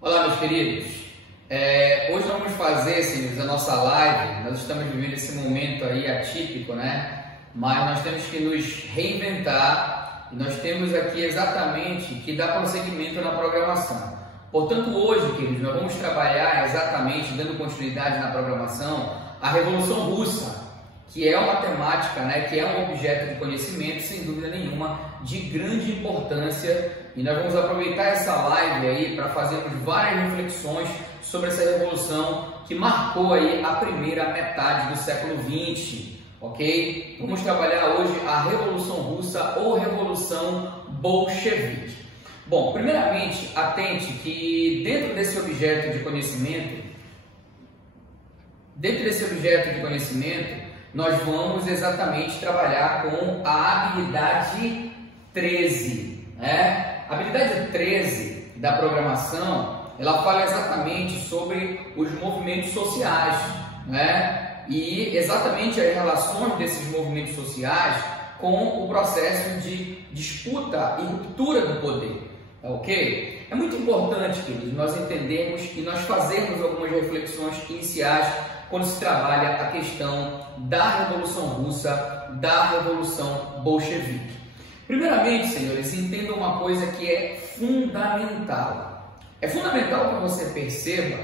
Olá, meus queridos. Hoje vamos fazer, senhores, a nossa live. Nós estamos vivendo esse momento aí atípico, né? Mas nós temos que nos reinventar e nós temos aqui exatamente que dar prosseguimento na programação. Portanto, hoje, queridos, nós vamos trabalhar exatamente, dando continuidade na programação, a Revolução Russa, que é uma temática, né, que é um objeto de conhecimento, sem dúvida nenhuma, de grande importância, e nós vamos aproveitar essa live aí para fazermos várias reflexões sobre essa revolução que marcou aí a primeira metade do século XX, ok? Vamos trabalhar hoje a Revolução Russa ou Revolução Bolchevique. Bom, primeiramente, atente que dentro desse objeto de conhecimento, nós vamos exatamente trabalhar com a habilidade 13, né? A habilidade 13 da programação, ela fala exatamente sobre os movimentos sociais, né? E exatamente as relações desses movimentos sociais com o processo de disputa e ruptura do poder, tá ok? É muito importante, queridos, nós entendermos e nós fazermos algumas reflexões iniciais quando se trabalha a questão da Revolução Russa, da Revolução Bolchevique. Primeiramente, senhores, entendam uma coisa que é fundamental. É fundamental que você perceba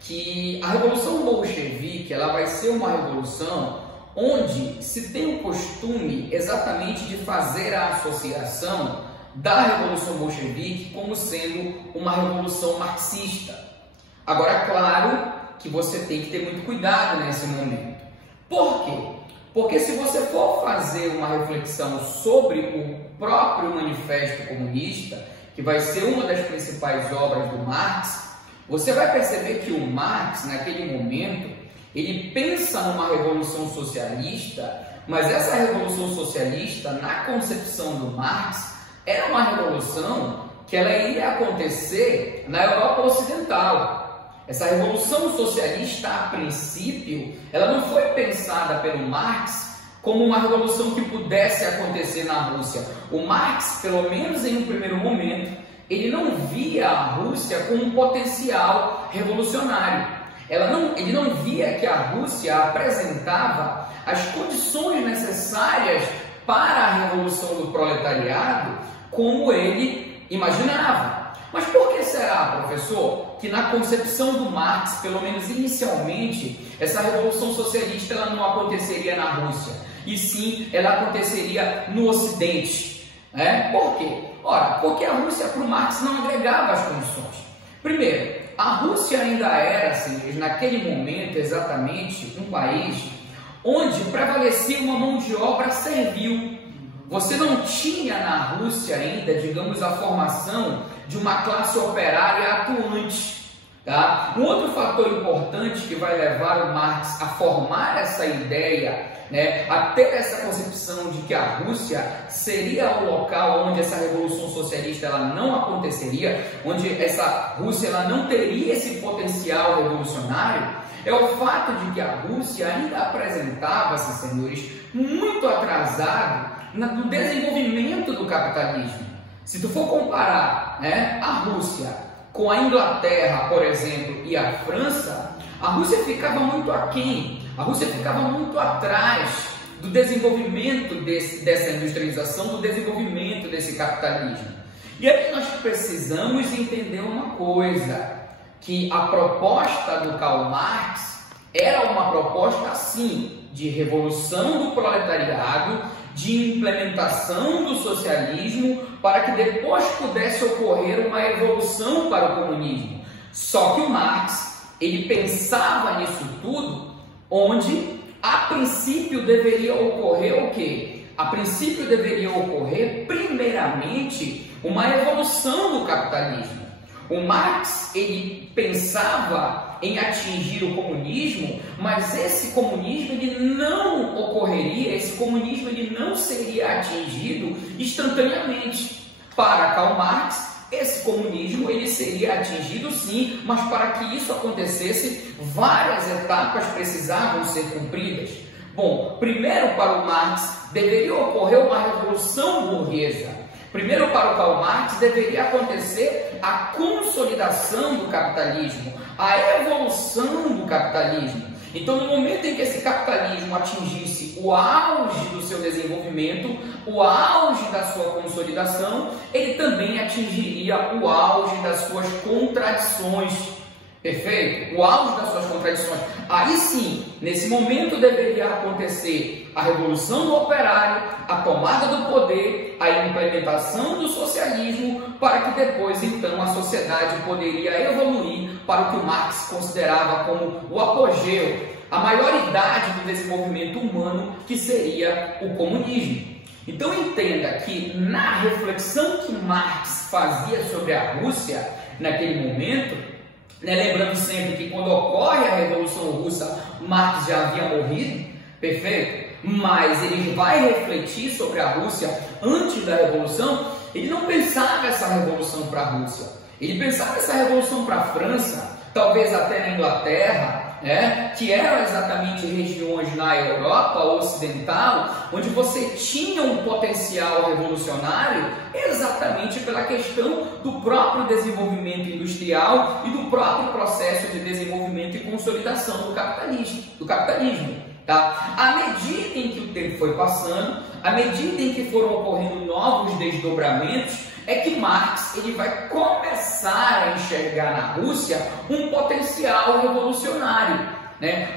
que a Revolução Bolchevique ela vai ser uma revolução onde se tem o costume exatamente de fazer a associação da Revolução Bolchevique como sendo uma revolução marxista. Agora, claro que você tem que ter muito cuidado nesse momento. Por quê? Porque se você for fazer uma reflexão sobre o próprio Manifesto Comunista, que vai ser uma das principais obras do Marx, você vai perceber que o Marx, naquele momento, ele pensa numa revolução socialista, mas essa revolução socialista, na concepção do Marx, era uma revolução que ela iria acontecer na Europa Ocidental. Essa revolução socialista, a princípio, ela não foi pensada pelo Marx como uma revolução que pudesse acontecer na Rússia. O Marx, pelo menos em um primeiro momento, ele não via a Rússia com um potencial revolucionário. Ele não via que a Rússia apresentava as condições necessárias para a revolução do proletariado como ele imaginava. Mas por que será, professor, que na concepção do Marx, pelo menos inicialmente, essa revolução socialista ela não aconteceria na Rússia, e sim ela aconteceria no Ocidente? Por quê? Ora, porque a Rússia para o Marx não agregava as condições. Primeiro, a Rússia ainda era, assim, naquele momento exatamente, um país onde prevalecia uma mão de obra servil. Você não tinha na Rússia ainda, digamos, a formação de uma classe operária atuante, tá? Um outro fator importante que vai levar o Marx a formar essa ideia, né, a ter essa concepção de que a Rússia seria o local onde essa revolução socialista ela não aconteceria, onde essa Rússia ela não teria esse potencial revolucionário, é o fato de que a Rússia ainda apresentava-se, senhores, muito atrasado no desenvolvimento do capitalismo. Se tu for comparar, né, a Rússia com a Inglaterra, por exemplo, e a França, a Rússia ficava muito aquém, a Rússia ficava muito atrás do desenvolvimento dessa industrialização, do desenvolvimento desse capitalismo. E aí nós precisamos entender uma coisa, que a proposta do Karl Marx era uma proposta, assim, de revolução do proletariado, de implementação do socialismo, para que depois pudesse ocorrer uma evolução para o comunismo. Só que o Marx, ele pensava nisso tudo, onde a princípio deveria ocorrer o quê? A princípio deveria ocorrer, primeiramente, uma evolução do capitalismo. O Marx, ele pensava em atingir o comunismo, mas esse comunismo ele não ocorreria, esse comunismo ele não seria atingido instantaneamente. Para Karl Marx, esse comunismo ele seria atingido sim, mas para que isso acontecesse, várias etapas precisavam ser cumpridas. Bom, primeiro para o Marx deveria ocorrer uma revolução burguesa. Primeiro, para o Karl Marx, deveria acontecer a consolidação do capitalismo, a evolução do capitalismo. Então, no momento em que esse capitalismo atingisse o auge do seu desenvolvimento, o auge da sua consolidação, ele também atingiria o auge das suas contradições. Perfeito? O auge das suas contradições. Aí sim, nesse momento deveria acontecer a revolução do operário, a tomada do poder, a implementação do socialismo, para que depois, então, a sociedade poderia evoluir para o que o Marx considerava como o apogeu, a maioridade do desenvolvimento humano, que seria o comunismo. Então entenda que na reflexão que Marx fazia sobre a Rússia naquele momento, lembrando sempre que quando ocorre a Revolução Russa, Marx já havia morrido, perfeito? Mas ele vai refletir sobre a Rússia antes da Revolução. Ele não pensava essa revolução para a Rússia, ele pensava essa revolução para a França, talvez até na Inglaterra, que eram exatamente regiões na Europa Ocidental, onde você tinha um potencial revolucionário exatamente pela questão do próprio desenvolvimento industrial e do próprio processo de desenvolvimento e consolidação do capitalismo. Tá? À medida em que o tempo foi passando, à medida em que foram ocorrendo novos desdobramentos, é que Marx ele vai começar a enxergar na Rússia um potencial revolucionário.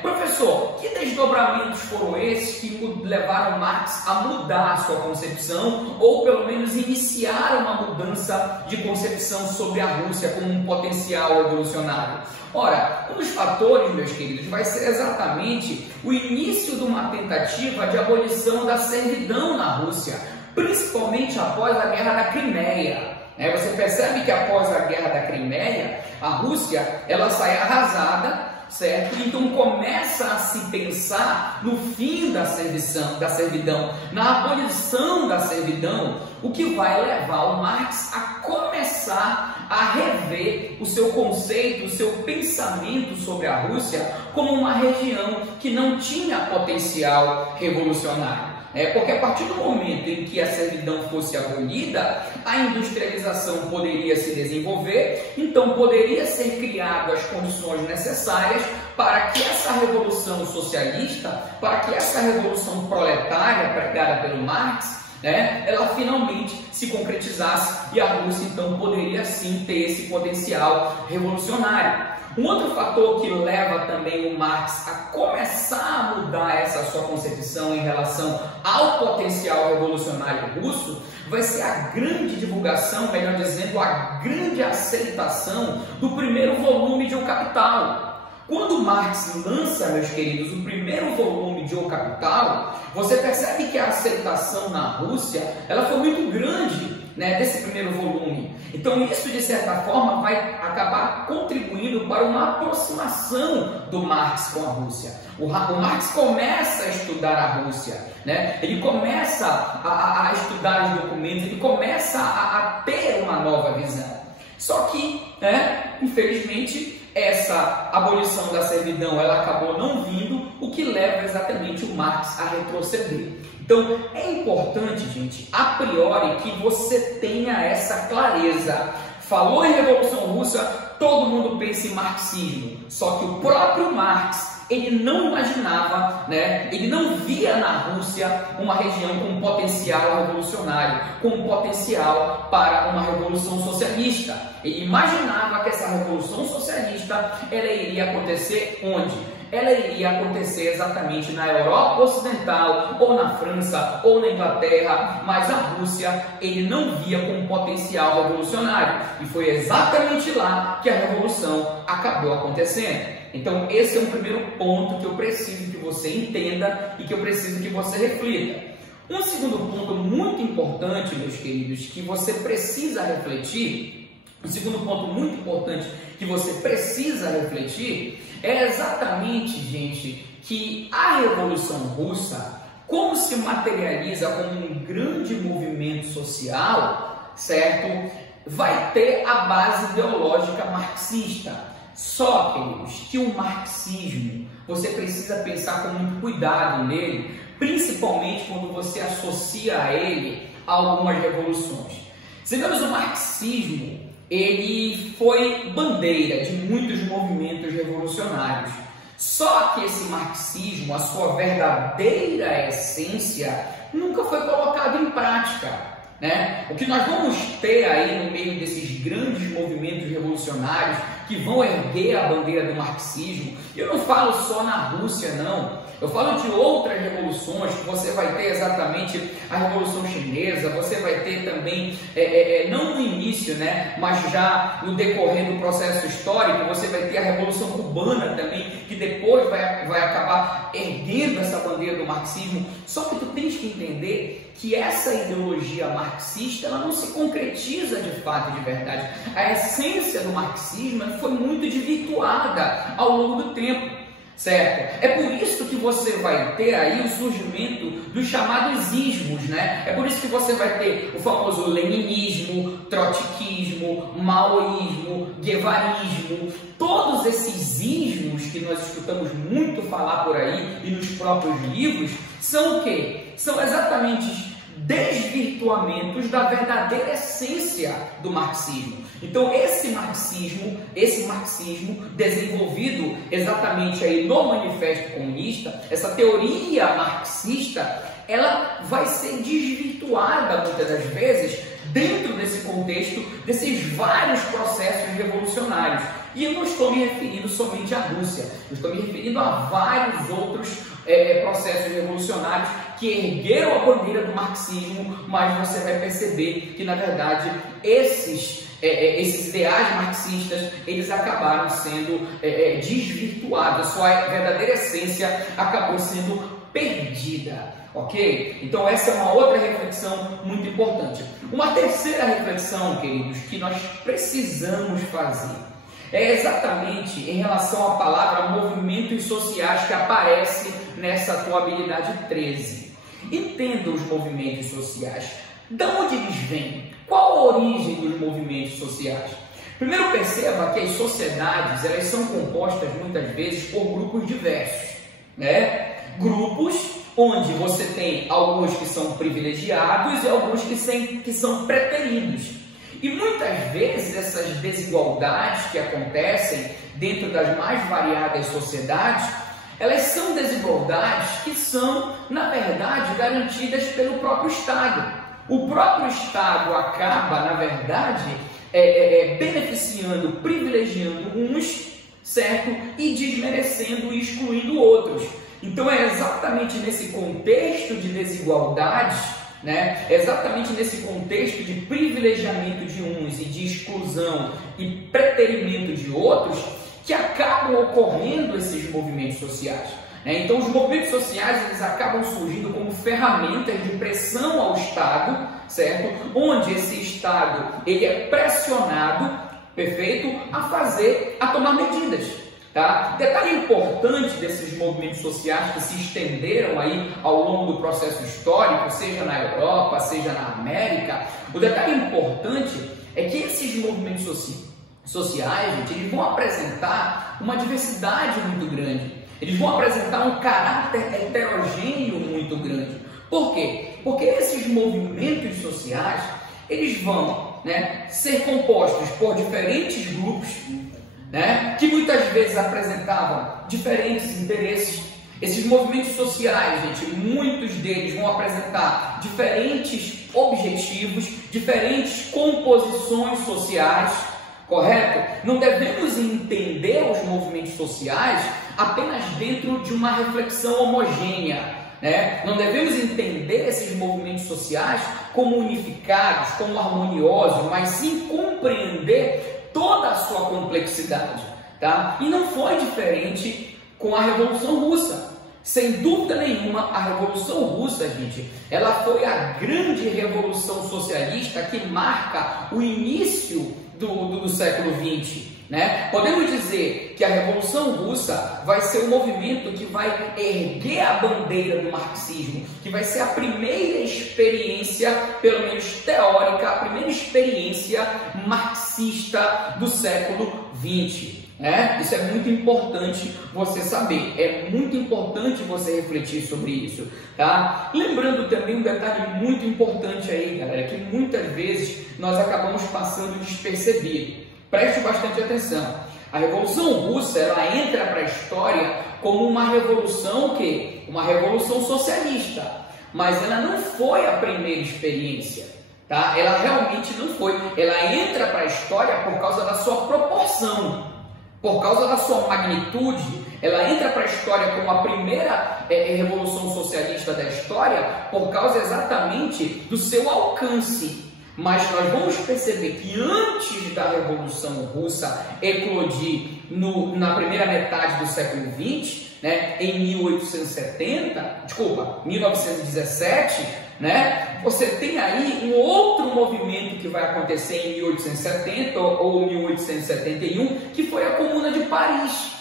Professor, que desdobramentos foram esses que levaram Marx a mudar a sua concepção, ou pelo menos iniciar uma mudança de concepção sobre a Rússia como um potencial revolucionário? Ora, um dos fatores, meus queridos, vai ser exatamente o início de uma tentativa de abolição da servidão na Rússia, principalmente após a Guerra da Crimeia. Você percebe que após a Guerra da Crimeia, a Rússia ela sai arrasada, certo? Então começa a se pensar no fim da servidão, na abolição da servidão, o que vai levar o Marx a começar a rever o seu conceito, o seu pensamento sobre a Rússia como uma região que não tinha potencial revolucionário. Porque a partir do momento em que a servidão fosse abolida, a industrialização poderia se desenvolver, então poderia ser criadas as condições necessárias para que essa revolução socialista, para que essa revolução proletária pregada pelo Marx, ela finalmente se concretizasse e a Rússia então poderia sim ter esse potencial revolucionário. Um outro fator que leva também o Marx a começar a mudar essa sua concepção em relação ao potencial revolucionário russo vai ser a grande divulgação, melhor dizendo, a grande aceitação do primeiro volume de O Capital. Quando Marx lança, meus queridos, o primeiro volume de O Capital, você percebe que a aceitação na Rússia ela foi muito grande, desse primeiro volume. Então isso, de certa forma, vai acabar contribuindo para uma aproximação do Marx com a Rússia. O Marx começa a estudar a Rússia, ele começa a estudar os documentos, ele começa a ter uma nova visão. Só que, infelizmente, essa abolição da servidão ela acabou não vindo, o que leva exatamente o Marx a retroceder. Então, é importante, gente, a priori, que você tenha essa clareza. Falou em Revolução Russa, todo mundo pensa em marxismo. Só que o próprio Marx, ele não imaginava, ele não via na Rússia uma região com potencial revolucionário, com potencial para uma revolução socialista. Ele imaginava que essa revolução socialista ela iria acontecer onde? Ela iria acontecer exatamente na Europa Ocidental, ou na França, ou na Inglaterra, mas a Rússia ele não via com potencial revolucionário. E foi exatamente lá que a revolução acabou acontecendo. Então esse é um primeiro ponto que eu preciso que você entenda e que eu preciso que você reflita. Um segundo ponto muito importante, meus queridos, que você precisa refletir, o segundo ponto muito importante que você precisa refletir é exatamente, gente, que a Revolução Russa, como se materializa como um grande movimento social, certo? Vai ter a base ideológica marxista. Só, queridos, que o marxismo, você precisa pensar com muito cuidado nele, principalmente quando você associa a ele algumas revoluções. Se vemos o marxismo, ele foi bandeira de muitos movimentos revolucionários. Só que esse marxismo, a sua verdadeira essência, nunca foi colocado em prática. O que nós vamos ter aí no meio desses grandes movimentos revolucionários que vão erguer a bandeira do marxismo, eu não falo só na Rússia, não. Eu falo de outras revoluções, que você vai ter exatamente a Revolução Chinesa, você vai ter também, não no início, mas já no decorrer do processo histórico, você vai ter a Revolução Cubana também, que depois vai acabar erguendo essa bandeira do marxismo. Só que tu tens que entender que essa ideologia marxista, ela não se concretiza de fato e de verdade. A essência do marxismo foi muito desvirtuada ao longo do tempo. Certo? É por isso que você vai ter aí o surgimento dos chamados ismos, É por isso que você vai ter o famoso leninismo, trotskismo, maoísmo, guevarismo. Todos esses ismos que nós escutamos muito falar por aí e nos próprios livros, são o quê? São exatamente desvirtuamentos da verdadeira essência do marxismo. Então esse marxismo desenvolvido exatamente aí no Manifesto Comunista, essa teoria marxista, ela vai ser desvirtuada muitas das vezes dentro desse contexto desses vários processos revolucionários. E eu não estou me referindo somente à Rússia, eu estou me referindo a vários outros processos revolucionários que ergueram a bandeira do marxismo, mas você vai perceber que, na verdade, esses ideais marxistas, eles acabaram sendo desvirtuados, a sua verdadeira essência acabou sendo perdida, ok? Então essa é uma outra reflexão muito importante. Uma terceira reflexão, queridos, que nós precisamos fazer é exatamente em relação à palavra movimentos sociais que aparece nessa tua habilidade 13. Entenda os movimentos sociais. De onde eles vêm? Qual a origem dos movimentos sociais? Primeiro perceba que as sociedades, elas são compostas muitas vezes por grupos diversos, Grupos onde você tem alguns que são privilegiados e alguns que são preteridos. E muitas vezes essas desigualdades que acontecem dentro das mais variadas sociedades, elas são desigualdades que são, na verdade, garantidas pelo próprio Estado. O próprio Estado acaba, na verdade, beneficiando, privilegiando uns, certo? E desmerecendo e excluindo outros. Então é exatamente nesse contexto de desigualdades, é exatamente nesse contexto de privilegiamento de uns e de exclusão e preterimento de outros que acabam ocorrendo esses movimentos sociais. Então os movimentos sociais, eles acabam surgindo como ferramentas de pressão ao Estado, certo? Onde esse Estado, ele é pressionado, perfeito, a tomar medidas. Tá? Detalhe importante desses movimentos sociais que se estenderam aí ao longo do processo histórico, seja na Europa, seja na América, o detalhe importante é que esses movimentos sociais, gente, eles vão apresentar uma diversidade muito grande, eles vão apresentar um caráter heterogêneo muito grande. Por quê? Porque esses movimentos sociais, eles vão ser compostos por diferentes grupos, que muitas vezes apresentavam diferentes interesses. Esses movimentos sociais, gente, muitos deles vão apresentar diferentes objetivos, diferentes composições sociais, correto? Não devemos entender os movimentos sociais apenas dentro de uma reflexão homogênea, Não devemos entender esses movimentos sociais como unificados, como harmoniosos, mas sim compreender toda a sua complexidade, tá? E não foi diferente com a Revolução Russa. Sem dúvida nenhuma, a Revolução Russa, gente, ela foi a grande revolução socialista que marca o início do século XX, Podemos dizer que a Revolução Russa vai ser o movimento que vai erguer a bandeira do marxismo, que vai ser a primeira experiência, pelo menos teórica, a primeira experiência marxista do século XX. Isso é muito importante você saber, é muito importante você refletir sobre isso, tá? Lembrando também um detalhe muito importante aí, galera, que muitas vezes nós acabamos passando despercebido. Preste bastante atenção. A Revolução Russa, ela entra para a história como uma revolução que uma revolução socialista, mas ela não foi a primeira experiência, tá? Ela realmente não foi. Ela entra para a história por causa da sua proporção. Por causa da sua magnitude, ela entra para a história como a primeira revolução socialista da história por causa exatamente do seu alcance. Mas nós vamos perceber que antes da Revolução Russa eclodir na primeira metade do século XX, em 1917, você tem aí um outro movimento que vai acontecer em 1870 ou 1871, que foi a Comuna de Paris.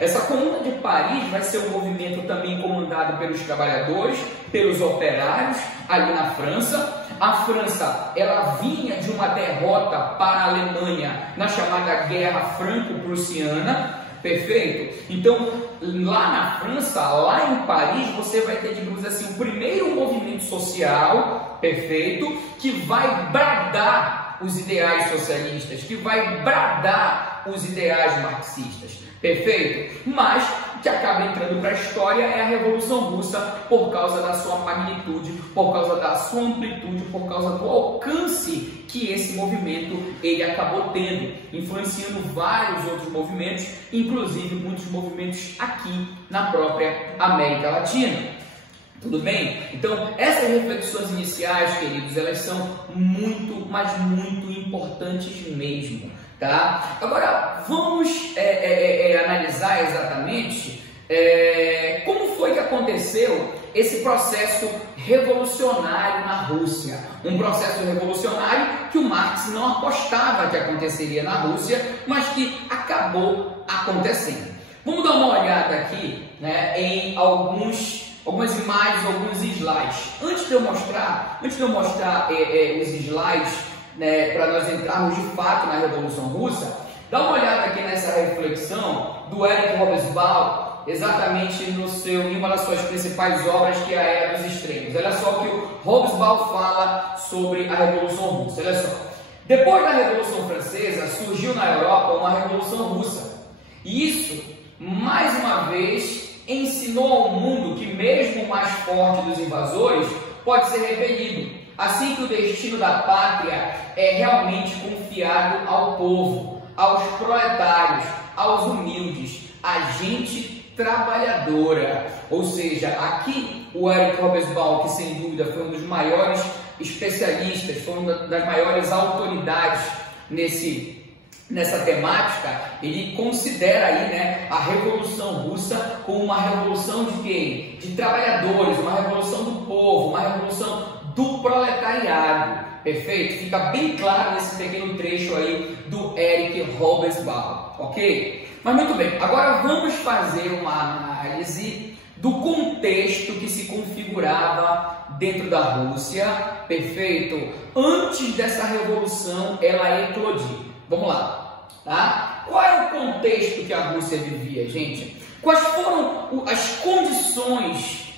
Essa Comuna de Paris vai ser um movimento também comandado pelos trabalhadores, pelos operários, ali na França. A França, ela vinha de uma derrota para a Alemanha na chamada Guerra Franco-Prussiana, perfeito? Então, lá na França, lá em Paris, você vai ter, digamos assim, o primeiro movimento social, perfeito, que vai bradar os ideais socialistas, que vai bradar os ideais marxistas, perfeito? Mas o que acaba entrando para a história é a Revolução Russa por causa da sua magnitude, por causa da sua amplitude, por causa do alcance que esse movimento ele acabou tendo, influenciando vários outros movimentos, inclusive muitos movimentos aqui na própria América Latina. Tudo bem? Então, essas reflexões iniciais, queridos, elas são muito, mas muito importantes mesmo, tá? Agora, vamos analisar exatamente como foi que aconteceu esse processo revolucionário na Rússia. Um processo revolucionário que o Marx não apostava que aconteceria na Rússia, mas que acabou acontecendo. Vamos dar uma olhada aqui, em algumas imagens, alguns slides. Antes de eu mostrar os slides, para nós entrarmos de fato na Revolução Russa, dá uma olhada aqui nessa reflexão do Eric Hobsbawm, exatamente em uma das suas principais obras, que é a Era dos Extremos. Olha só o que o Hobsbawm fala sobre a Revolução Russa. Olha só. Depois da Revolução Francesa, surgiu na Europa uma Revolução Russa. E isso, mais uma vez, ensinou ao mundo que mesmo o mais forte dos invasores pode ser repelido, assim que o destino da pátria é realmente confiado ao povo, aos proletários, aos humildes, à gente trabalhadora. Ou seja, aqui o Eric Hobsbawm, que sem dúvida foi um dos maiores especialistas, foi uma das maiores autoridades nessa temática, ele considera aí, a Revolução Russa como uma revolução de quem? De trabalhadores, uma revolução do povo, uma revolução do proletariado, perfeito? Fica bem claro nesse pequeno trecho aí do Eric Hobsbawm, ok? Mas muito bem, agora vamos fazer uma análise do contexto que se configurava dentro da Rússia, perfeito? Antes dessa revolução ela eclodir. Vamos lá, tá? Qual é o contexto que a Rússia vivia, gente? Quais foram as condições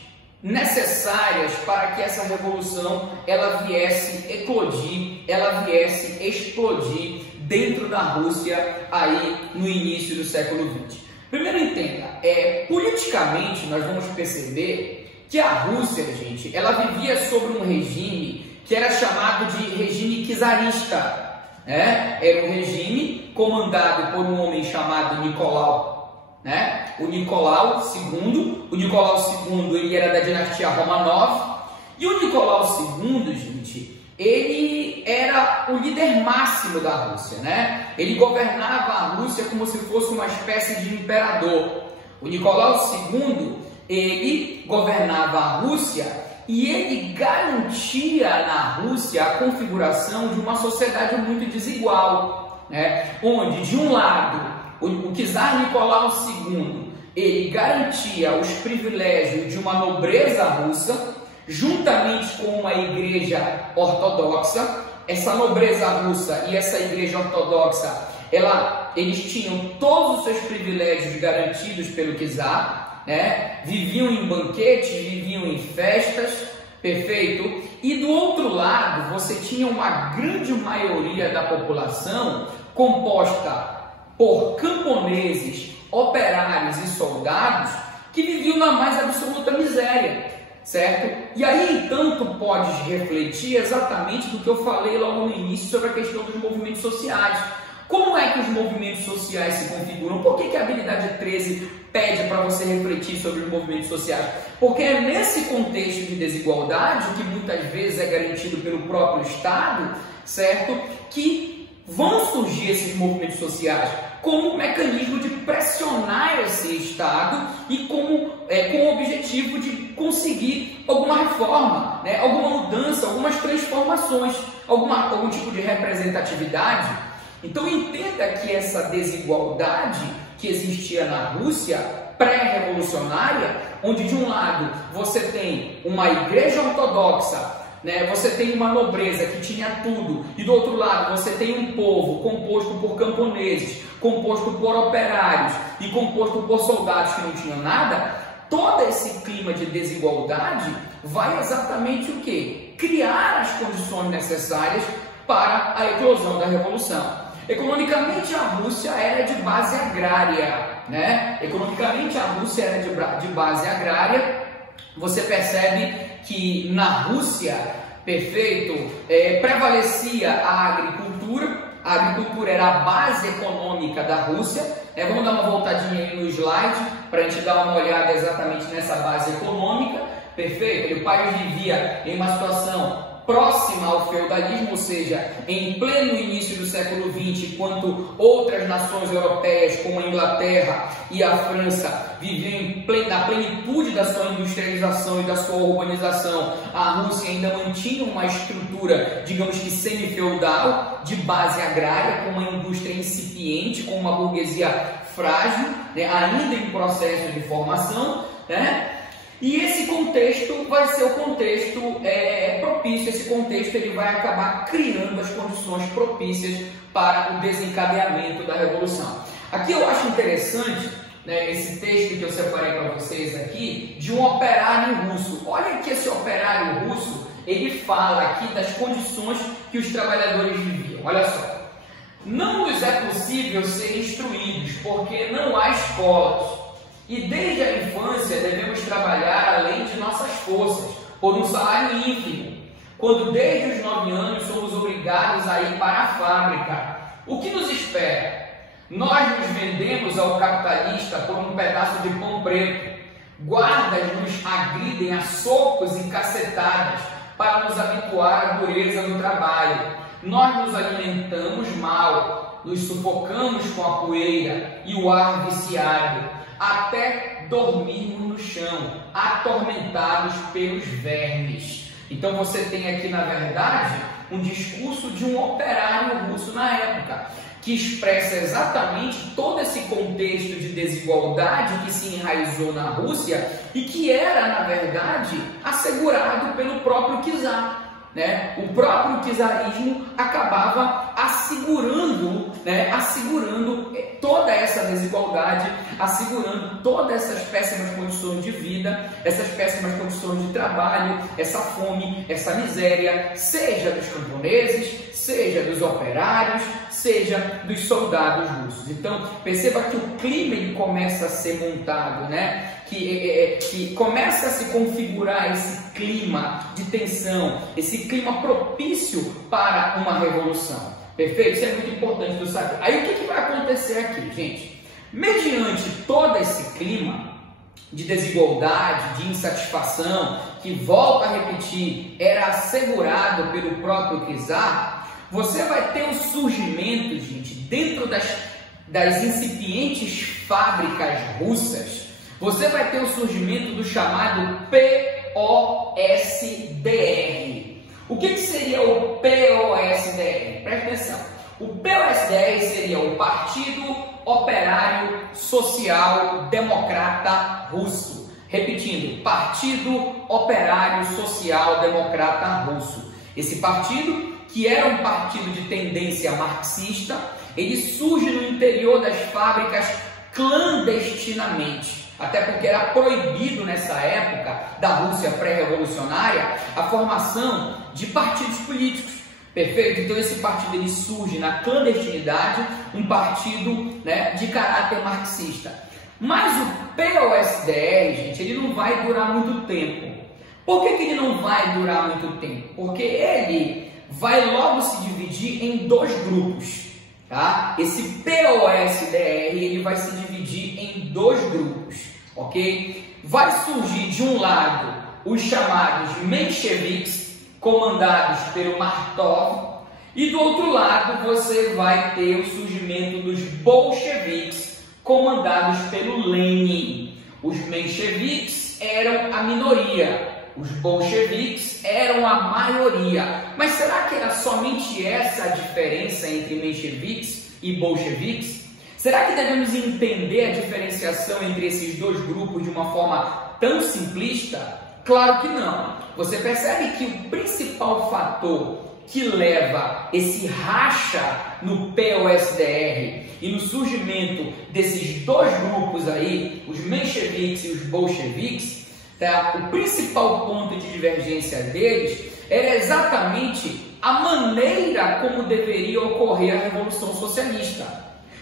necessárias para que essa revolução ela viesse eclodir, ela viesse explodir dentro da Rússia aí no início do século XX? Primeiro entenda, politicamente nós vamos perceber que a Rússia, gente, ela vivia sobre um regime que era chamado de regime czarista. Era um regime comandado por um homem chamado Nicolau, o Nicolau II. O Nicolau II ele era da dinastia Romanov, e o Nicolau II, gente, ele era o líder máximo da Rússia, Ele governava a Rússia como se fosse uma espécie de imperador. O Nicolau II, ele governava a Rússia e ele garantia na Rússia a configuração de uma sociedade muito desigual, onde, de um lado, o czar Nicolau II, ele garantia os privilégios de uma nobreza russa, juntamente com uma igreja ortodoxa, essa nobreza russa e essa igreja ortodoxa, eles tinham todos os seus privilégios garantidos pelo czar, né? Viviam em banquetes, viviam em festas, perfeito? E do outro lado, você tinha uma grande maioria da população composta por camponeses, operários e soldados que viviam na mais absoluta miséria, certo? E aí, então, tu podes refletir exatamente do que eu falei logo no início sobre a questão dos movimentos sociais. Como é que os movimentos sociais se configuram? Por que a habilidade 13 pede para você refletir sobre os movimentos sociais? Porque é nesse contexto de desigualdade, que muitas vezes é garantido pelo próprio Estado, certo? Que vão surgir esses movimentos sociais como um mecanismo de pressionar esse Estado e com o objetivo de conseguir alguma reforma, né? Alguma mudança, algumas transformações, algum tipo de representatividade. Então entenda que essa desigualdade que existia na Rússia pré-revolucionária, onde de um lado você tem uma igreja ortodoxa, né, você tem uma nobreza que tinha tudo, e do outro lado você tem um povo composto por camponeses, composto por operários e composto por soldados que não tinham nada, todo esse clima de desigualdade vai exatamente o quê? Criar as condições necessárias para a eclosão da revolução. Economicamente, a Rússia era de base agrária, né? Economicamente, a Rússia era de base agrária. Você percebe que na Rússia, perfeito, prevalecia a agricultura. A agricultura era a base econômica da Rússia. Vamos dar uma voltadinha aí no slide para a gente dar uma olhada exatamente nessa base econômica. Perfeito? O país vivia em uma situação próxima ao feudalismo, ou seja, em pleno início do século XX, enquanto outras nações europeias, como a Inglaterra e a França, viviam na plenitude da sua industrialização e da sua urbanização, a Rússia ainda mantinha uma estrutura, digamos que semi-feudal, de base agrária, com uma indústria incipiente, com uma burguesia frágil, né, ainda em processo de formação, né? E esse contexto vai ser o contexto propício, esse contexto ele vai acabar criando as condições propícias para o desencadeamento da Revolução. Aqui eu acho interessante, né, esse texto que eu separei para vocês aqui, de um operário russo. Olha que esse operário russo, ele fala aqui das condições que os trabalhadores viviam. Olha só. Não nos é possível ser instruídos, porque não há escolas. E desde a infância devemos trabalhar além de nossas forças, por um salário ínfimo, quando desde os 9 anos somos obrigados a ir para a fábrica. O que nos espera? Nós nos vendemos ao capitalista por um pedaço de pão preto. Guardas nos agridem a socos e cacetadas para nos habituar à dureza do trabalho. Nós nos alimentamos mal, nos sufocamos com a poeira e o ar viciado, até dormirmos no chão, atormentados pelos vermes. Então você tem aqui, na verdade, um discurso de um operário russo na época, que expressa exatamente todo esse contexto de desigualdade que se enraizou na Rússia e que era, na verdade, assegurado pelo próprio czar. Né? O próprio czarismo acabava assegurando toda essa desigualdade, assegurando todas essas péssimas condições de vida, essas péssimas condições de trabalho, essa fome, essa miséria, seja dos camponeses, seja dos operários, seja dos soldados russos. Então, perceba que o clima ele começa a ser montado, né? Que começa a se configurar esse clima de tensão, esse clima propício para uma revolução. Perfeito? Isso é muito importante tu saber. Aí o que vai acontecer aqui, gente? Mediante todo esse clima de desigualdade, de insatisfação, que, volto a repetir, era assegurado pelo próprio czar, você vai ter o surgimento, gente, dentro das incipientes fábricas russas, você vai ter o surgimento do chamado POSDR. O que seria o POSDR? Presta atenção. O POSDR seria o Partido Operário Social Democrata Russo. Repetindo, Partido Operário Social Democrata Russo. Esse partido que era um partido de tendência marxista, ele surge no interior das fábricas clandestinamente, até porque era proibido nessa época da Rússia pré-revolucionária a formação de partidos políticos. Perfeito? Então esse partido ele surge na clandestinidade, um partido, né, de caráter marxista. Mas o POSDR, gente, ele não vai durar muito tempo. Por que ele não vai durar muito tempo? Porque ele vai logo se dividir em dois grupos, tá? Esse POSDR ele vai se dividir em dois grupos, ok? Vai surgir de um lado os chamados mencheviques, comandados pelo Martov, e do outro lado você vai ter o surgimento dos bolcheviques, comandados pelo Lenin. Os mencheviques eram a minoria, os bolcheviques eram a maioria. Mas será que era somente essa a diferença entre mencheviques e bolcheviques? Será que devemos entender a diferenciação entre esses dois grupos de uma forma tão simplista? Claro que não. Você percebe que o principal fator que leva esse racha no POSDR e no surgimento desses dois grupos aí, os mencheviques e os bolcheviques, tá? O principal ponto de divergência deles era exatamente a maneira como deveria ocorrer a Revolução Socialista.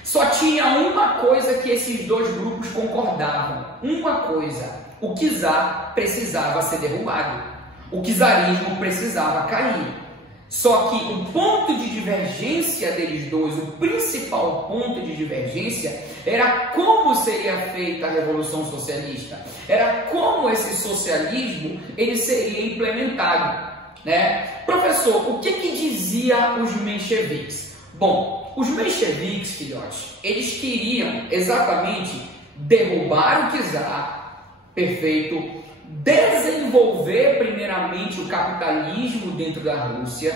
Só tinha uma coisa que esses dois grupos concordavam, uma coisa: o czar precisava ser derrubado, o czarismo precisava cair. Só que o ponto de divergência deles dois, o principal ponto de divergência, era como seria feita a Revolução Socialista, era como esse socialismo ele seria implementado, né? Professor, o que dizia os mencheviques? Bom, os mencheviques, filhotes, eles queriam exatamente derrubar o czar, perfeito, desenvolver primeiramente o capitalismo dentro da Rússia,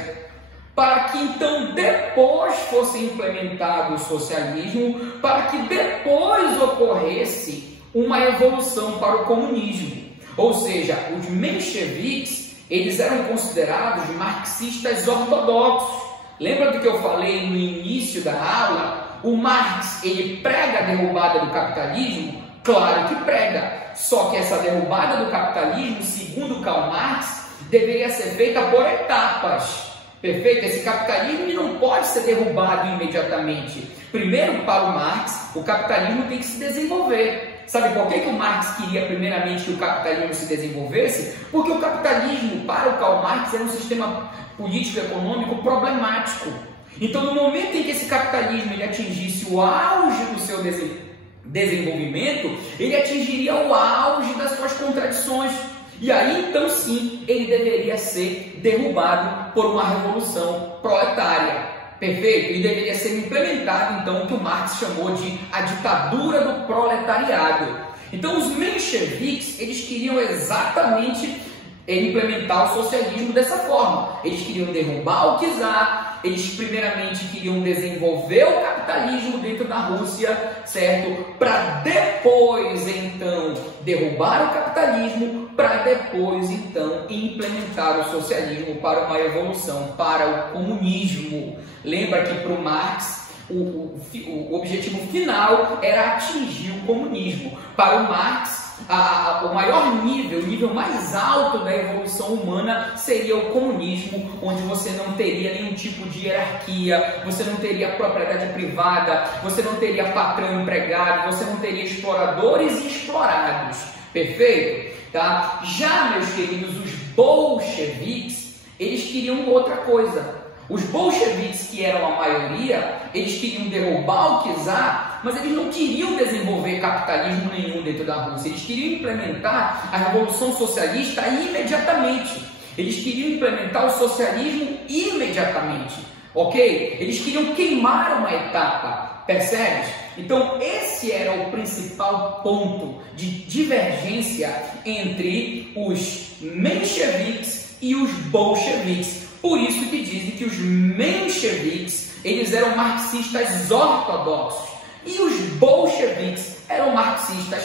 para que então depois fosse implementado o socialismo, para que depois ocorresse uma evolução para o comunismo. Ou seja, os mencheviques, eles eram considerados marxistas ortodoxos. Lembra do que eu falei no início da aula? O Marx, ele prega a derrubada do capitalismo? Claro que prega. Só que essa derrubada do capitalismo, segundo Karl Marx, deveria ser feita por etapas. Perfeito? Esse capitalismo não pode ser derrubado imediatamente. Primeiro, para o Marx, o capitalismo tem que se desenvolver. Sabe por que o Marx queria primeiramente que o capitalismo se desenvolvesse? Porque o capitalismo, para o Karl Marx, era um sistema político-econômico problemático. Então, no momento em que esse capitalismo ele atingisse o auge do seu desenvolvimento, ele atingiria o auge das suas contradições. E aí, então sim, ele deveria ser derrubado por uma revolução proletária. Perfeito? E deveria ser implementado, então, o que o Marx chamou de a ditadura do proletariado. Então, os mencheviques, eles queriam exatamente implementar o socialismo dessa forma. Eles queriam derrubar o czar, eles primeiramente queriam desenvolver o capitalismo dentro da Rússia, certo? Para depois, então, derrubar o capitalismo, para depois, então, implementar o socialismo para uma evolução, para o comunismo. Lembra que para o Marx, o objetivo final era atingir o comunismo. Para o Marx, o maior nível, o nível mais alto da evolução humana seria o comunismo, onde você não teria nenhum tipo de hierarquia, você não teria propriedade privada, você não teria patrão e empregado, você não teria exploradores e explorados. Perfeito? Tá? Já, meus queridos, os bolcheviques, eles queriam outra coisa. Os bolcheviques, que eram a maioria, eles queriam derrubar o czar, mas eles não queriam desenvolver capitalismo nenhum dentro da Rússia. Eles queriam implementar a Revolução Socialista imediatamente. Eles queriam implementar o socialismo imediatamente, ok? Eles queriam queimar uma etapa, percebes? Então, esse era o principal ponto de divergência entre os mencheviques e os bolcheviques. Por isso que dizem que os mencheviques, eles eram marxistas ortodoxos e os bolcheviques eram marxistas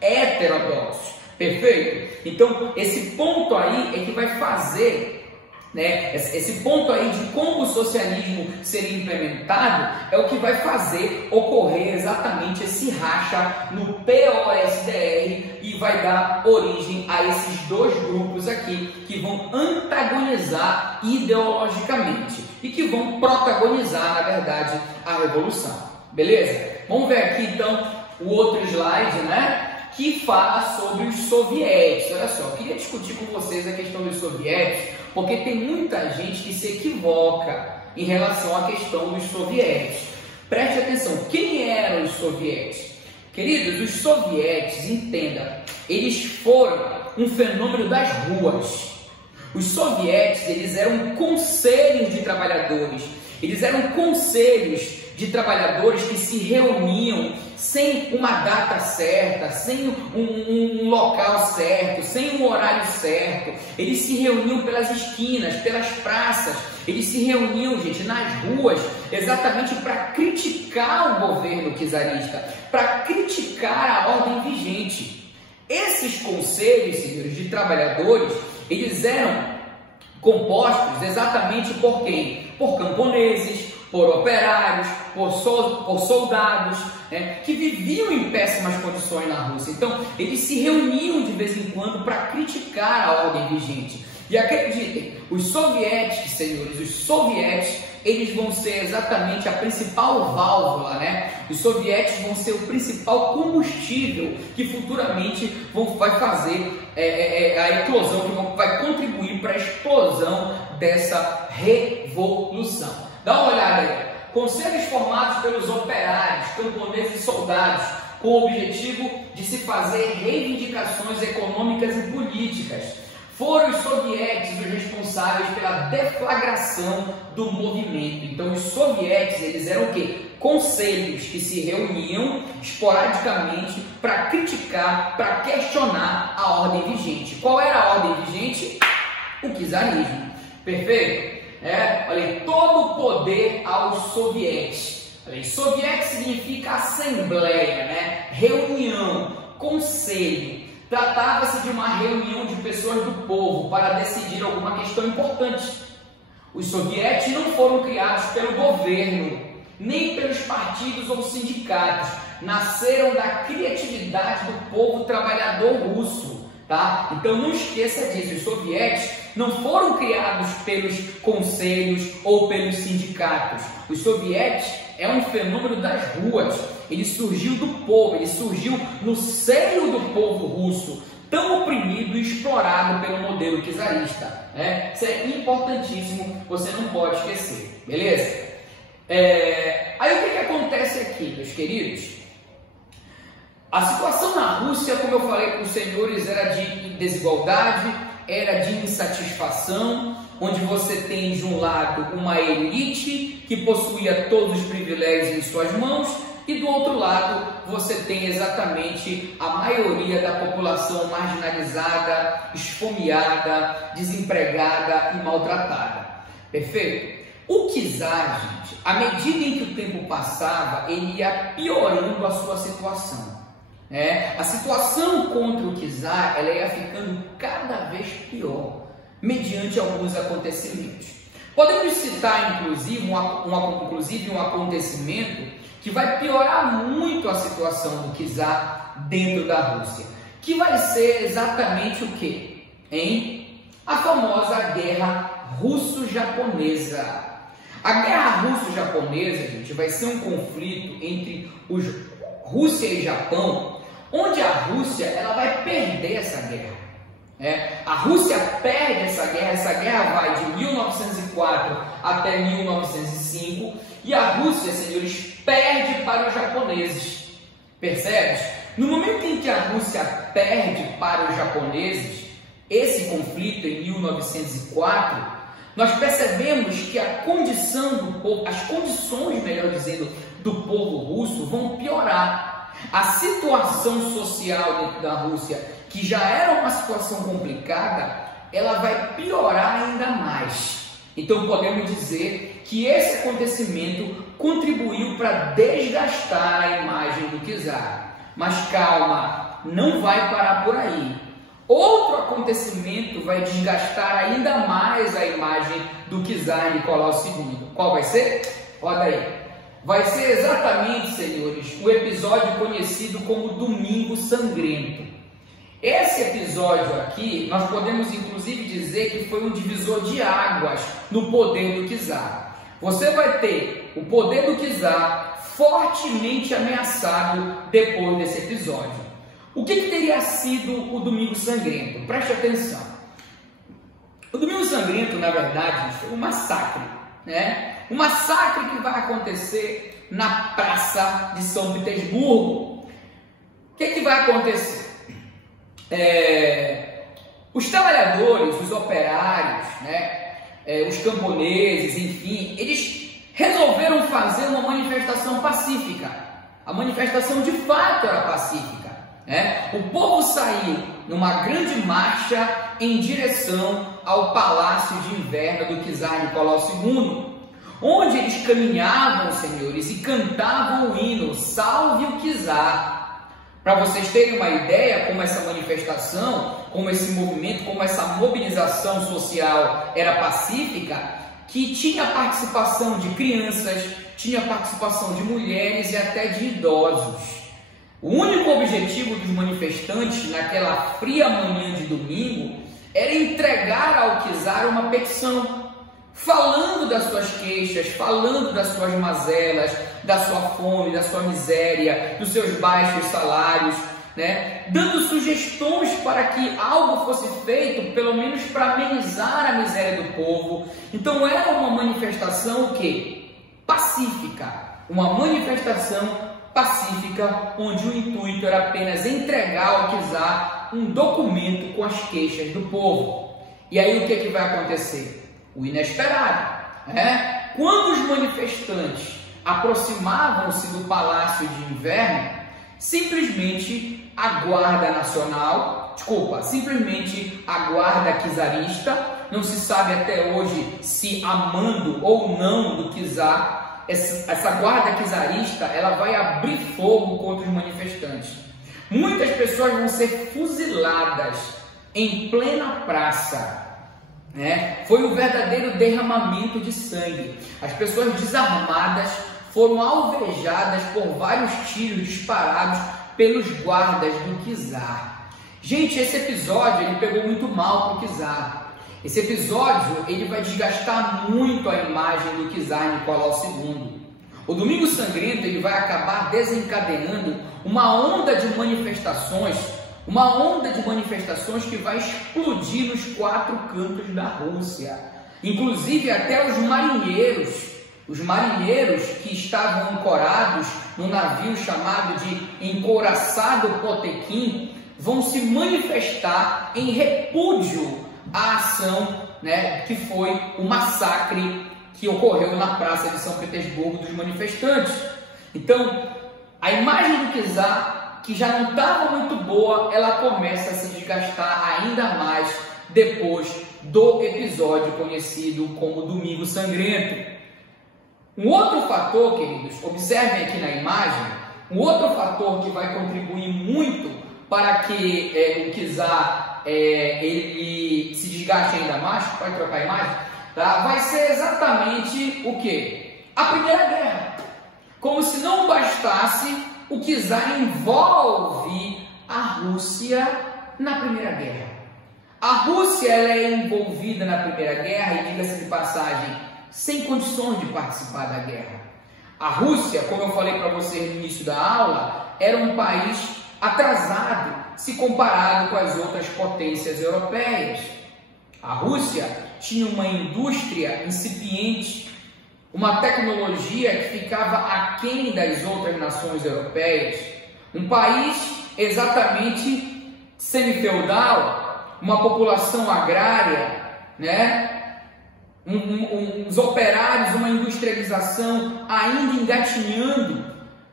heterodoxos. Perfeito? Então, esse ponto aí é que vai fazer né? Esse ponto aí de como o socialismo seria implementado é o que vai fazer ocorrer exatamente esse racha no POSDR e vai dar origem a esses dois grupos aqui que vão antagonizar ideologicamente e que vão protagonizar, na verdade, a revolução. Beleza? Vamos ver aqui então o outro slide, né? Que fala sobre os sovietes. Olha só, eu queria discutir com vocês a questão dos sovietes, porque tem muita gente que se equivoca em relação à questão dos sovietes. Preste atenção, quem eram os sovietes? Queridos, os sovietes, entenda, eles foram um fenômeno das ruas. Os sovietes, eles eram conselhos de trabalhadores, eles eram conselhos de trabalhadores que se reuniam sem uma data certa, sem um local certo, sem um horário certo. Eles se reuniam pelas esquinas, pelas praças, eles se reuniam, gente, nas ruas, exatamente para criticar o governo czarista, para criticar a ordem vigente. Esses conselhos, senhores, de trabalhadores, eles eram compostos exatamente por quem? Por camponeses, por operários, por soldados, né, que viviam em péssimas condições na Rússia. Então, eles se reuniam de vez em quando para criticar a ordem vigente. E acreditem, os soviéticos, senhores, os sovietes, eles vão ser exatamente a principal válvula, né? Os sovietes vão ser o principal combustível que futuramente vai fazer a eclosão, que vai contribuir para a explosão dessa revolução. Dá uma olhada aí. Conselhos formados pelos operários, camponeses e soldados, com o objetivo de se fazer reivindicações econômicas e políticas. Foram os sovietes os responsáveis pela deflagração do movimento. Então, os sovietes, eles eram o quê? Conselhos que se reuniam esporadicamente para criticar, para questionar a ordem vigente. Qual era a ordem vigente? O czarismo. Perfeito? Olha aí, todo o poder aos sovietes. Olha aí, soviete significa assembleia, né? Reunião, conselho. Tratava-se de uma reunião de pessoas do povo para decidir alguma questão importante. Os sovietes não foram criados pelo governo, nem pelos partidos ou sindicatos. Nasceram da criatividade do povo trabalhador russo. Tá? Então não esqueça disso, os sovietes não foram criados pelos conselhos ou pelos sindicatos. Os sovietes é um fenômeno das ruas, ele surgiu do povo, ele surgiu no seio do povo russo, tão oprimido e explorado pelo modelo czarista. Isso é importantíssimo, você não pode esquecer, beleza? Aí o que acontece aqui, meus queridos? A situação na Rússia, como eu falei para os senhores, era de desigualdade, era de insatisfação, onde você tem de um lado uma elite que possuía todos os privilégios em suas mãos e do outro lado você tem exatamente a maioria da população marginalizada, esfomeada, desempregada e maltratada. Perfeito? O czar, gente, à medida em que o tempo passava, ele ia piorando a sua situação. A situação contra o czar ela ia ficando cada vez pior, mediante alguns acontecimentos. Podemos citar, inclusive, um acontecimento que vai piorar muito a situação do czar dentro da Rússia, que vai ser exatamente o quê? A famosa Guerra Russo-Japonesa. A Guerra Russo-Japonesa, gente, vai ser um conflito entre Rússia e Japão, onde a Rússia ela vai perder essa guerra. A Rússia perde essa guerra vai de 1904 até 1905, e a Rússia, senhores, perde para os japoneses. Percebe? No momento em que a Rússia perde para os japoneses, esse conflito em 1904, nós percebemos que a condição do povo, as condições, melhor dizendo, do povo russo vão piorar. A situação social dentro da Rússia, que já era uma situação complicada, ela vai piorar ainda mais. Então podemos dizer que esse acontecimento contribuiu para desgastar a imagem do czar. Mas calma, não vai parar por aí. Outro acontecimento vai desgastar ainda mais a imagem do czar Nicolau II. Qual vai ser? Olha aí. Vai ser exatamente, senhores, o episódio conhecido como Domingo Sangrento. Esse episódio aqui, nós podemos inclusive dizer que foi um divisor de águas no poder do czar. Você vai ter o poder do czar fortemente ameaçado depois desse episódio. O que teria sido o Domingo Sangrento? Preste atenção. O Domingo Sangrento, na verdade, foi um massacre, né? Um massacre que vai acontecer na Praça de São Petersburgo. O que vai acontecer? Os trabalhadores, os operários, né? Os camponeses, enfim, eles resolveram fazer uma manifestação pacífica. A manifestação de fato era pacífica. O povo saiu numa grande marcha em direção ao Palácio de Inverno do czar Nicolau II, onde eles caminhavam, senhores, e cantavam o hino Salve o czar. Para vocês terem uma ideia como essa manifestação, como esse movimento, como essa mobilização social era pacífica, que tinha participação de crianças, tinha participação de mulheres e até de idosos. O único objetivo dos manifestantes naquela fria manhã de domingo era entregar ao czar uma petição, falando das suas queixas, falando das suas mazelas, da sua fome, da sua miséria, dos seus baixos salários, né? Dando sugestões para que algo fosse feito, pelo menos para amenizar a miséria do povo. Então era uma manifestação o quê? Pacífica, uma manifestação pacífica, onde o intuito era apenas entregar ao czar um documento com as queixas do povo. E aí o que vai acontecer? O inesperado. Quando os manifestantes aproximavam-se do Palácio de Inverno, simplesmente a Guarda czarista, não se sabe até hoje se a mando ou não do czar, essa guarda czarista, ela vai abrir fogo contra os manifestantes. Muitas pessoas vão ser fuziladas em plena praça. Foi um verdadeiro derramamento de sangue. As pessoas desarmadas foram alvejadas por vários tiros disparados pelos guardas do czar. Gente, esse episódio ele pegou muito mal para o czar. Esse episódio ele vai desgastar muito a imagem do czar Nicolau II. O Domingo Sangrento ele vai acabar desencadeando uma onda de manifestações que vai explodir nos 4 cantos da Rússia. Inclusive até os marinheiros que estavam ancorados no navio chamado de Encouraçado Potemkin vão se manifestar em repúdio a ação, que foi o massacre que ocorreu na Praça de São Petersburgo dos manifestantes. Então, a imagem do czar, que já não estava muito boa, ela começa a se desgastar ainda mais depois do episódio conhecido como Domingo Sangrento. Um outro fator, queridos, observem aqui na imagem, um outro fator que vai contribuir muito para que o czar ele se desgaste ainda mais, pode trocar a imagem, tá? Vai ser exatamente o que? A Primeira Guerra. Como se não bastasse, o czar envolve a Rússia na Primeira Guerra. A Rússia ela é envolvida na Primeira Guerra e, diga-se de passagem, sem condições de participar da guerra. A Rússia, como eu falei para você no início da aula, era um país atrasado se comparado com as outras potências europeias. A Rússia tinha uma indústria incipiente, uma tecnologia que ficava aquém das outras nações europeias, um país exatamente semifeudal, uma população agrária, uns operários, uma industrialização ainda engatinhando.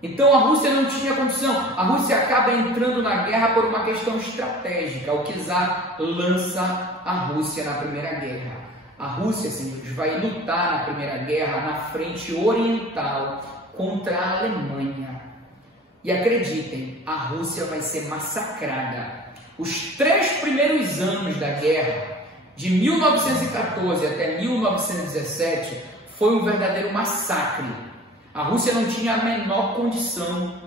Então a Rússia não tinha condição. A Rússia acaba entrando na guerra por uma questão estratégica. O czar lança a Rússia na Primeira Guerra. A Rússia, senhores, vai lutar na Primeira Guerra na frente oriental contra a Alemanha. E acreditem, a Rússia vai ser massacrada. Os 3 primeiros anos da guerra, de 1914 até 1917, foi um verdadeiro massacre. A Rússia não tinha a menor condição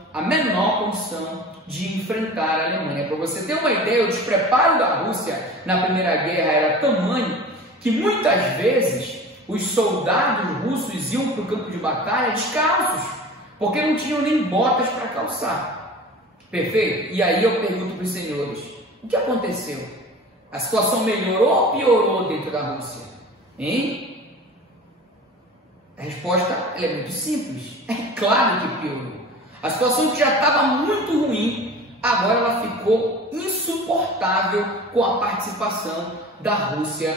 de enfrentar a Alemanha. Para você ter uma ideia, o despreparo da Rússia na Primeira Guerra era tamanho que muitas vezes os soldados russos iam para o campo de batalha descalços, porque não tinham nem botas para calçar. Perfeito? E aí eu pergunto para os senhores, o que aconteceu? A situação melhorou ou piorou dentro da Rússia? Hein? A resposta é muito simples. É claro que piorou. A situação que já estava muito ruim, agora ela ficou insuportável com a participação da Rússia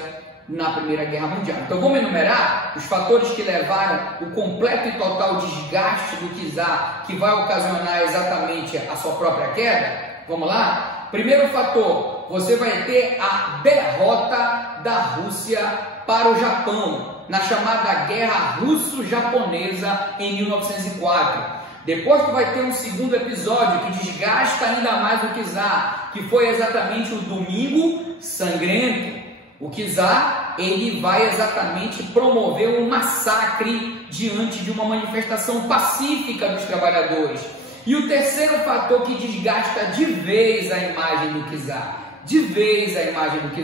na Primeira Guerra Mundial. Então vamos enumerar os fatores que levaram o completo e total desgaste do czar, que vai ocasionar exatamente a sua própria queda. Vamos lá? Primeiro fator, você vai ter a derrota da Rússia para o Japão, na chamada Guerra Russo-Japonesa em 1904. Depois tu vai ter um segundo episódio que desgasta ainda mais o czar, que foi exatamente o Domingo Sangrento. O czar, ele vai exatamente promover um massacre diante de uma manifestação pacífica dos trabalhadores. E o terceiro fator que desgasta de vez a imagem do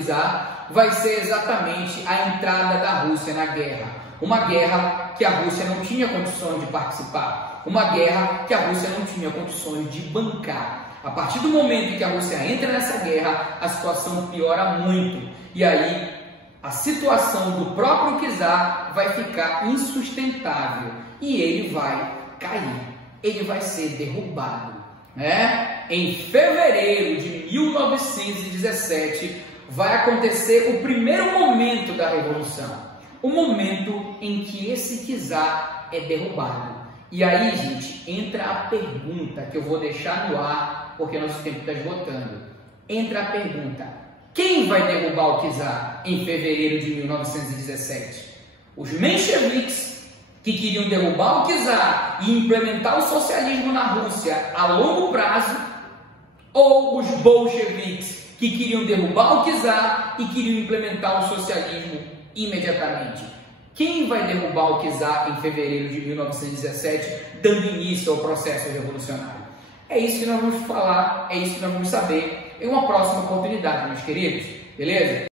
czar, vai ser exatamente a entrada da Rússia na guerra. Uma guerra que a Rússia não tinha condições de participar. Uma guerra que a Rússia não tinha condições de bancar. A partir do momento em que a Rússia entra nessa guerra, a situação piora muito. E aí, a situação do próprio czar vai ficar insustentável. E ele vai cair. Ele vai ser derrubado. Em fevereiro de 1917, vai acontecer o primeiro momento da Revolução. O momento em que esse czar é derrubado. E aí, gente, entra a pergunta que eu vou deixar no ar, porque nosso tempo está esgotando. Entra a pergunta: quem vai derrubar o czar em fevereiro de 1917? Os mencheviques, que queriam derrubar o czar e implementar o socialismo na Rússia a longo prazo, ou os bolcheviques, que queriam derrubar o czar e queriam implementar o socialismo imediatamente? Quem vai derrubar o czar em fevereiro de 1917, dando início ao processo revolucionário? É isso que nós vamos falar, é isso que nós vamos saber em uma próxima oportunidade, meus queridos. Beleza?